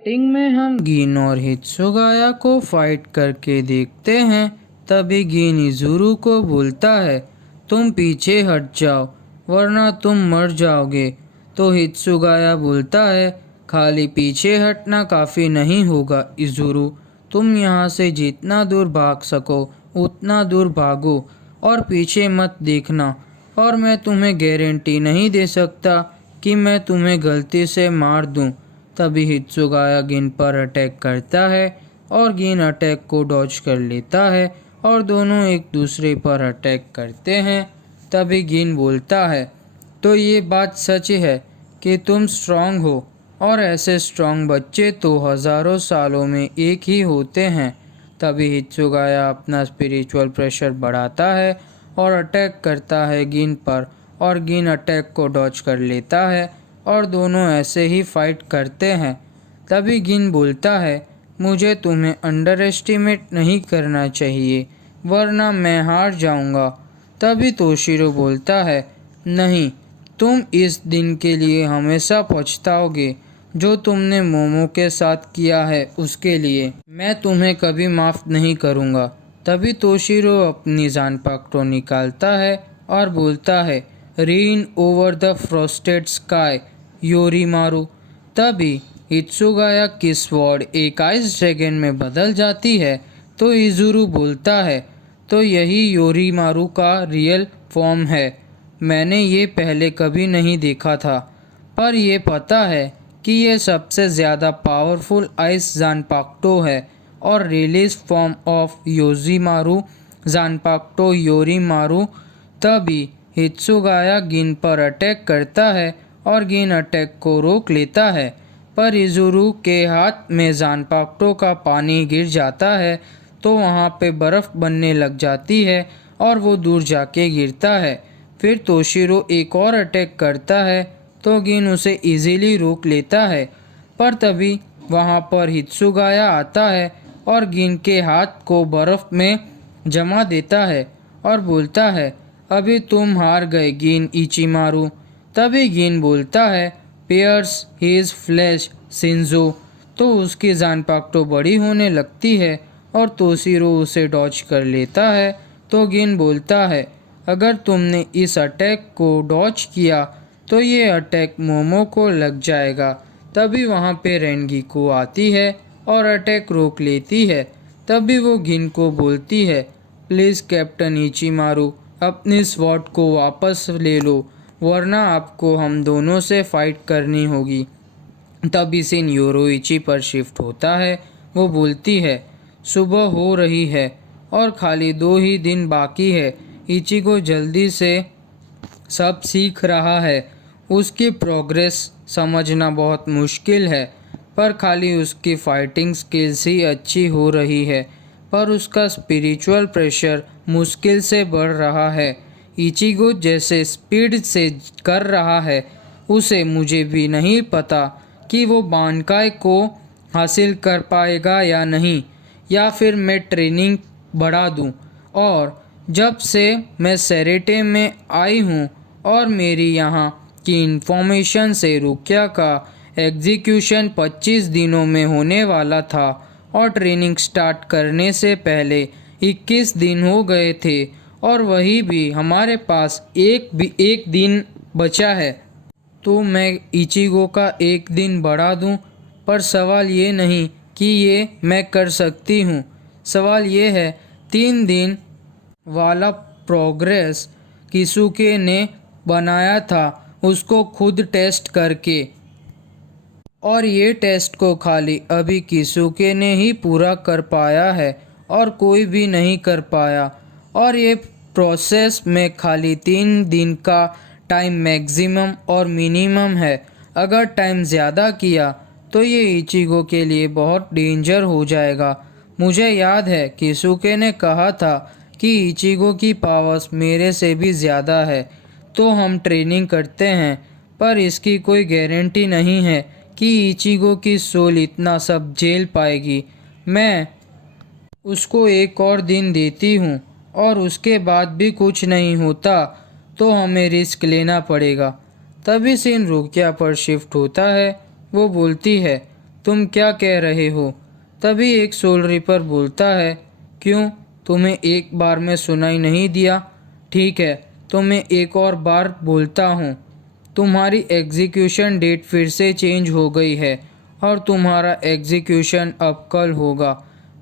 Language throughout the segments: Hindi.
स्टार्टिंग में हम गीन और हित्सुगाया को फाइट करके देखते हैं। तभी गीन इज़ुरु को बोलता है, तुम पीछे हट जाओ वरना तुम मर जाओगे। तो हित्सुगाया बोलता है, खाली पीछे हटना काफ़ी नहीं होगा इज़ुरु, तुम यहाँ से जितना दूर भाग सको उतना दूर भागो और पीछे मत देखना। और मैं तुम्हें गारंटी नहीं दे सकता कि मैं तुम्हें गलती से मार दूं। तभी हित्सुगाया गिन पर अटैक करता है और गिन अटैक को डॉज कर लेता है और दोनों एक दूसरे पर अटैक करते हैं। तभी गिन बोलता है, तो ये बात सच है कि तुम स्ट्रांग हो और ऐसे स्ट्रांग बच्चे तो हज़ारों सालों में एक ही होते हैं। तभी हित्सुगाया अपना स्पिरिचुअल प्रेशर बढ़ाता है और अटैक करता है गिन पर और गिन अटैक को डॉज कर लेता है और दोनों ऐसे ही फाइट करते हैं। तभी गिन बोलता है, मुझे तुम्हें अंडर एस्टिमेट नहीं करना चाहिए वरना मैं हार जाऊंगा। तभी तोशिरो बोलता है, नहीं, तुम इस दिन के लिए हमेशा पछताओगे जो तुमने मोमो के साथ किया है उसके लिए मैं तुम्हें कभी माफ़ नहीं करूँगा। तभी तोशिरो अपनी जानपाक्टो निकालता है और बोलता है, rain over the frosted sky Hyorinmaru. तभी हित्सुगाया की स्वॉर्ड एक आइस ड्रैगन में बदल जाती है। तो इज़ुरु बोलता है, तो यही योरीमारू का रियल फॉर्म है। मैंने ये पहले कभी नहीं देखा था, पर ये पता है कि ये सबसे ज़्यादा पावरफुल आइस जानपाक्टो है और रिलीज फॉर्म ऑफ योरीमारू जानपाक्टो योरीमारू। तभी हित्सुगाया गिन पर अटैक करता है और गिन अटैक को रोक लेता है, पर इज़ुरु के हाथ में जानपाक्टो का पानी गिर जाता है तो वहाँ पे बर्फ़ बनने लग जाती है और वो दूर जाके गिरता है। फिर तोशिरो एक और अटैक करता है तो गिन उसे इजीली रोक लेता है, पर तभी वहाँ पर हित्सुगाया आता है और गिन के हाथ को बर्फ़ में जमा देता है और बोलता है, अभी तुम हार गए गिन इचिमारू। तभी गिन बोलता है, पियर्स हिज फ्लैश शिंजो। तो उसकी जानपाक्टो बड़ी होने लगती है और तोशिरो उसे डॉज कर लेता है। तो गिन बोलता है, अगर तुमने इस अटैक को डॉज किया तो ये अटैक मोमो को लग जाएगा। तभी वहाँ पे रेनगिको आती है और अटैक रोक लेती है। तभी वो गिन को बोलती है, प्लीज़ कैप्टन इचिमारू अपनी स्वॉर्ड को वापस ले लो वरना आपको हम दोनों से फाइट करनी होगी। तभी सीन योरोइची पर शिफ्ट होता है। वो बोलती है, सुबह हो रही है और खाली 2 ही दिन बाकी है। इचिगो जल्दी से सब सीख रहा है, उसकी प्रोग्रेस समझना बहुत मुश्किल है, पर खाली उसकी फाइटिंग स्किल्स ही अच्छी हो रही है, पर उसका स्पिरिचुअल प्रेशर मुश्किल से बढ़ रहा है। इचिगो जैसे स्पीड से कर रहा है उसे मुझे भी नहीं पता कि वो बानकाई को हासिल कर पाएगा या नहीं, या फिर मैं ट्रेनिंग बढ़ा दूं। और जब से मैं सेरेटे में आई हूँ और मेरी यहाँ की इन्फॉर्मेशन से रुकिया का एग्जीक्यूशन 25 दिनों में होने वाला था और ट्रेनिंग स्टार्ट करने से पहले 21 दिन हो गए थे और वही भी हमारे पास एक दिन बचा है। तो मैं इचिगो का एक दिन बढ़ा दूं, पर सवाल ये नहीं कि ये मैं कर सकती हूँ। सवाल ये है 3 दिन वाला प्रोग्रेस किसुके ने बनाया था उसको खुद टेस्ट करके, और ये टेस्ट को खाली अभी किसुके ने ही पूरा कर पाया है और कोई भी नहीं कर पाया। और ये प्रोसेस में खाली 3 दिन का टाइम मैक्सिमम और मिनिमम है। अगर टाइम ज़्यादा किया तो ये इचिगो के लिए बहुत डेंजर हो जाएगा। मुझे याद है किसुके ने कहा था कि इचिगो की पावर्स मेरे से भी ज़्यादा है, तो हम ट्रेनिंग करते हैं, पर इसकी कोई गारंटी नहीं है कि इचिगो की सोल इतना सब झेल पाएगी। मैं उसको एक और दिन देती हूँ और उसके बाद भी कुछ नहीं होता तो हमें रिस्क लेना पड़ेगा। तभी सीन रुकिया पर शिफ्ट होता है। वो बोलती है, तुम क्या कह रहे हो? तभी एक सोल रिपर बोलता है, क्यों, तुम्हें एक बार में सुनाई नहीं दिया? ठीक है, तो मैं एक और बार बोलता हूँ। तुम्हारी एग्जीक्यूशन डेट फिर से चेंज हो गई है और तुम्हारा एग्जीक्यूशन अब कल होगा।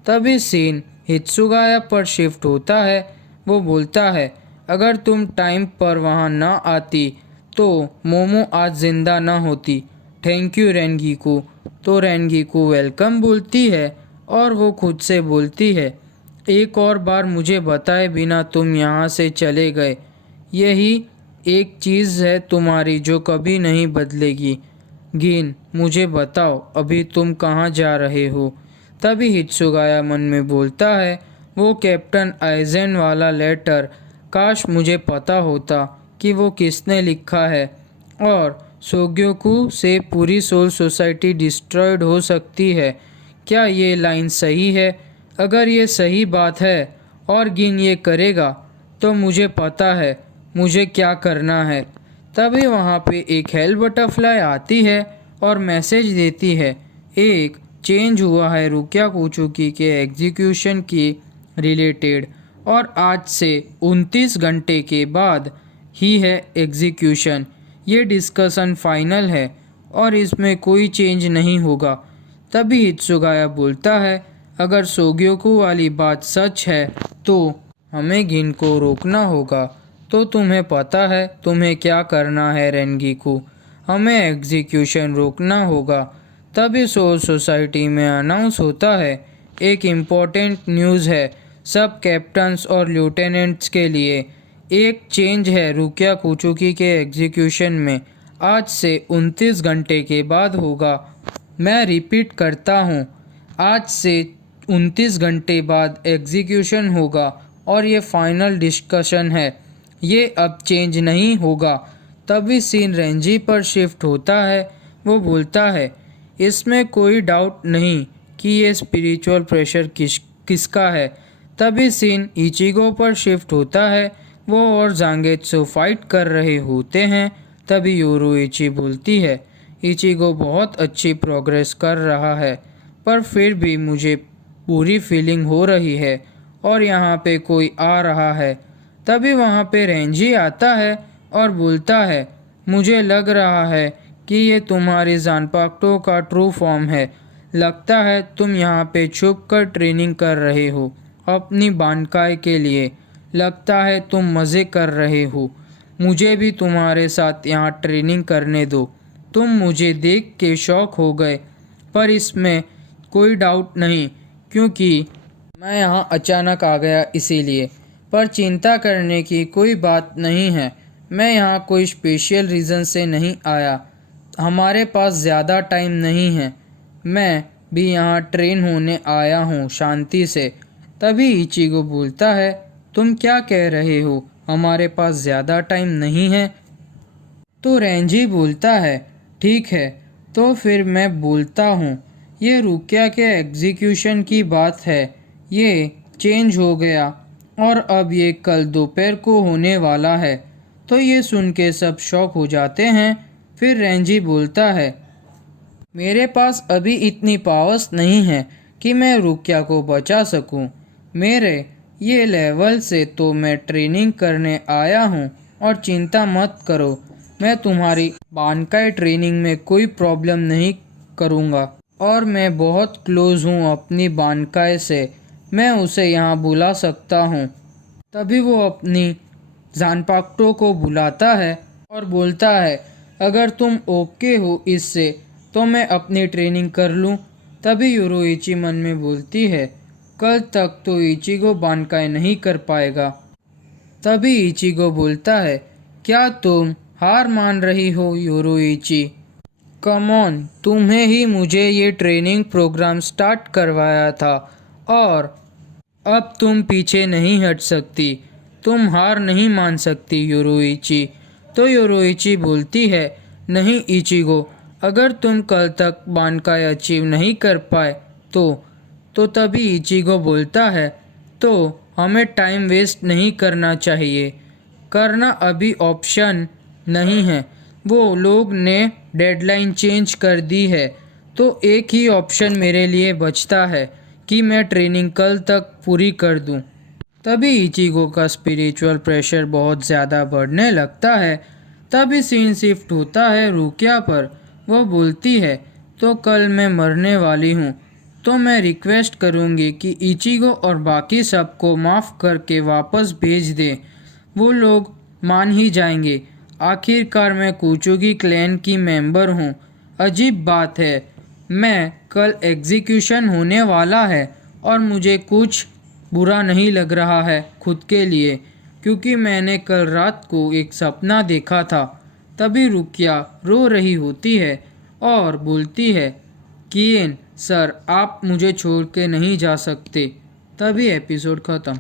तभी सीन हित्सुगाया पर शिफ्ट होता है। वो बोलता है, अगर तुम टाइम पर वहाँ ना आती तो मोमो आज जिंदा ना होती। Thank you Rangiku. तो रेनगीकू वेलकम बोलती है और वो खुद से बोलती है, एक और बार मुझे बताए बिना तुम यहाँ से चले गए। यही एक चीज़ है तुम्हारी जो कभी नहीं बदलेगी। गिन, मुझे बताओ अभी तुम कहाँ जा रहे हो? तभी हित्सुगाया मन में बोलता है, वो कैप्टन आइजेन वाला लेटर, काश मुझे पता होता कि वो किसने लिखा है और सोग्योकू से पूरी सोल सोसाइटी डिस्ट्रॉयड हो सकती है। क्या ये लाइन सही है? अगर ये सही बात है और गिन ये करेगा तो मुझे पता है मुझे क्या करना है। तभी वहाँ पे एक हेल बटरफ्लाई आती है और मैसेज देती है, एक चेंज हुआ है रुकिया कोचुकी के एग्जीक्यूशन की रिलेटेड और आज से 29 घंटे के बाद ही है एग्जीक्यूशन। ये डिस्कशन फाइनल है और इसमें कोई चेंज नहीं होगा। तभी हित्सुगाया बोलता है, अगर सोग्योकू वाली बात सच है तो हमें गिन को रोकना होगा। तो तुम्हें पता है तुम्हें क्या करना है रेनगीकू, हमें एग्जीक्यूशन रोकना होगा। तभी सोल सोसाइटी में अनाउंस होता है, एक इम्पोर्टेंट न्यूज़ है सब कैप्टन्स और लिeutenants के लिए। एक चेंज है रुकिया कोचुकी के एग्जीक्यूशन में, आज से 29 घंटे के बाद होगा। मैं रिपीट करता हूँ, आज से 29 घंटे बाद एग्जीक्यूशन होगा और ये फाइनल डिस्कशन है, ये अब चेंज नहीं होगा। तभी सीन रेंजी पर शिफ्ट होता है। वो बोलता है, इसमें कोई डाउट नहीं कि ये स्पिरिचुअल प्रेशर किसका है। तभी सीन इचिगो पर शिफ्ट होता है। वो और जांगेत्सु फाइट कर रहे होते हैं। तभी योरुइची बोलती है, इचिगो बहुत अच्छी प्रोग्रेस कर रहा है पर फिर भी मुझे पूरी फीलिंग हो रही है और यहाँ पे कोई आ रहा है। तभी वहाँ पे रेंजी आता है और बोलता है, मुझे लग रहा है कि ये तुम्हारी जानपाक्टो का ट्रू फॉर्म है। लगता है तुम यहाँ पे छुप कर ट्रेनिंग कर रहे हो अपनी बानकाई के लिए। लगता है तुम मज़े कर रहे हो। मुझे भी तुम्हारे साथ यहाँ ट्रेनिंग करने दो। तुम मुझे देख के शौक हो गए पर इसमें कोई डाउट नहीं क्योंकि मैं यहाँ अचानक आ गया इसीलिए। पर चिंता करने की कोई बात नहीं है, मैं यहाँ कोई स्पेशल रीज़न से नहीं आया। हमारे पास ज़्यादा टाइम नहीं है, मैं भी यहाँ ट्रेन होने आया हूँ शांति से। तभी इचिगो बोलता है, तुम क्या कह रहे हो, हमारे पास ज़्यादा टाइम नहीं है? तो रेंजी बोलता है, ठीक है तो फिर मैं बोलता हूँ, ये रुकिया के एग्जीक्यूशन की बात है, ये चेंज हो गया और अब ये कल दोपहर को होने वाला है। तो ये सुन के सब शॉक हो जाते हैं। फिर रेंजी बोलता है, मेरे पास अभी इतनी पावर्स नहीं है कि मैं रुकिया को बचा सकूं। मेरे ये लेवल से तो मैं ट्रेनिंग करने आया हूँ और चिंता मत करो, मैं तुम्हारी बानकाई ट्रेनिंग में कोई प्रॉब्लम नहीं करूँगा और मैं बहुत क्लोज हूँ अपनी बानकाई से, मैं उसे यहाँ बुला सकता हूँ। तभी वो अपनी जानपाक्टो को बुलाता है और बोलता है, अगर तुम ओके हो इससे तो मैं अपनी ट्रेनिंग कर लूँ। तभी योरुइची मन में बोलती है, कल तक तो इचिगो बानकाई नहीं कर पाएगा। तभी इचिगो बोलता है, क्या तुम हार मान रही हो योरुइची? कम ऑन, तुम्हें ही मुझे ये ट्रेनिंग प्रोग्राम स्टार्ट करवाया था और अब तुम पीछे नहीं हट सकती, तुम हार नहीं मान सकती योरुइची। तो योरुइची बोलती है, नहीं इचिगो, अगर तुम कल तक बानकाई अचीव नहीं कर पाए तो तभी इचिगो बोलता है, तो हमें टाइम वेस्ट नहीं करना चाहिए, करना अभी ऑप्शन नहीं है। वो लोग ने डेडलाइन चेंज कर दी है तो एक ही ऑप्शन मेरे लिए बचता है कि मैं ट्रेनिंग कल तक पूरी कर दूं। तभी इचिगो का स्पिरिचुअल प्रेशर बहुत ज़्यादा बढ़ने लगता है। तभी सीन शिफ्ट होता है रुकिया पर। वो बोलती है, तो कल मैं मरने वाली हूँ, तो मैं रिक्वेस्ट करूँगी कि इचिगो और बाकी सबको माफ़ करके वापस भेज दें। वो लोग मान ही जाएंगे। आखिरकार मैं कुचुगी क्लैन की मेंबर हूँ। अजीब बात है, मैं कल एग्जीक्यूशन होने वाला है और मुझे कुछ बुरा नहीं लग रहा है खुद के लिए, क्योंकि मैंने कल रात को एक सपना देखा था। तभी रुकिया रो रही होती है और बोलती है, किएन सर, आप मुझे छोड़ के नहीं जा सकते। तभी एपिसोड ख़त्म।